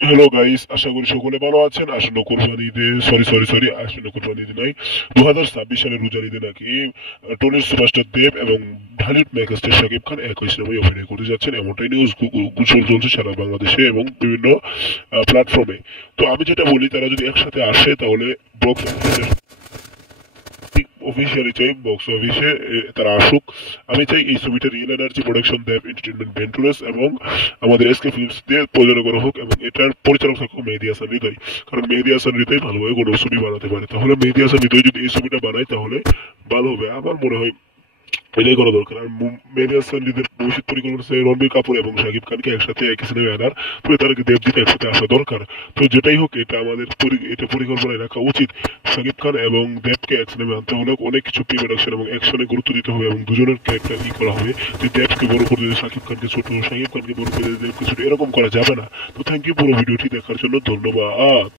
Hello guys, আশা করি সকলে ভালো আছেন। আসন্ন কোরবানি ঈদে আসন্ন কোরবানি ঈদে নয়, 2026 সালের রোজার ঈদে নাকি টলির সুপারস্টার দেব এবং ঢালিউড মেগাস্টার শাকিব খান একই সিনেমায় অভিনয় করতে যাচ্ছেন, এমনটাই নিউজ গুজব চলছে সারা বাংলাদেশে এবং বিভিন্ন প্ল্যাটফর্মে। তো আমি যেটা বলি, তারা যদি একসাথে আসে তাহলে বক্স অফিসিয়ালি চাই বক্স অফিসে তারা আসুক। আমি চাই এই ছবিটা রিয়েল এনার্জি প্রোডাকশন, দেব এন্টারটেনমেন্ট, ভেন্টুরাস এবং আমাদের এসকে ফিল্মস দিয়ে প্রযোজনা করা হোক এবং এটার পরিচালক থাকুক মেহেদী হাসান হৃদয়। কারণ মেহেদী হাসান হৃদয় ভালোভাবে কোনো ছবি বানাতে পারে, তাহলে মেহেদী হাসান হৃদয় যদি এই ছবিটা বানায় তাহলে ভালো হবে আমার মনে হয়। এটাই করা দরকার। আর মেহেদী হাসান হৃদয়ের ভবিষ্যৎ পরিকল্পনা আছে রণবীর কাপুর এবং শাকিব খানকে একসাথে একই সিনেমায় আনার, তবে তাদেরকে দেবজিতে একসাথে আসা দরকার। তো যেটাই হোক, এটা আমাদের এটা পরিকল্পনায় রাখা উচিত। শাকিব খান এবং দেবকে এক সিনেমায় আনতে হলে অনেক কিছু প্রি প্রোডাকশন এবং অ্যাকশনে গুরুত্ব দিতে হবে এবং দুজনের ক্যারেক্টার করা হবে। যে দেবকে বড় করে দিতে শাকিব খানকে ছোট, শাকিব খানকে বড় করে দিতে দেবকে ছোট, এরকম করা যাবে না। তো থ্যাংক ইউ পুরো ভিডিওটি দেখার জন্য, ধন্যবাদ।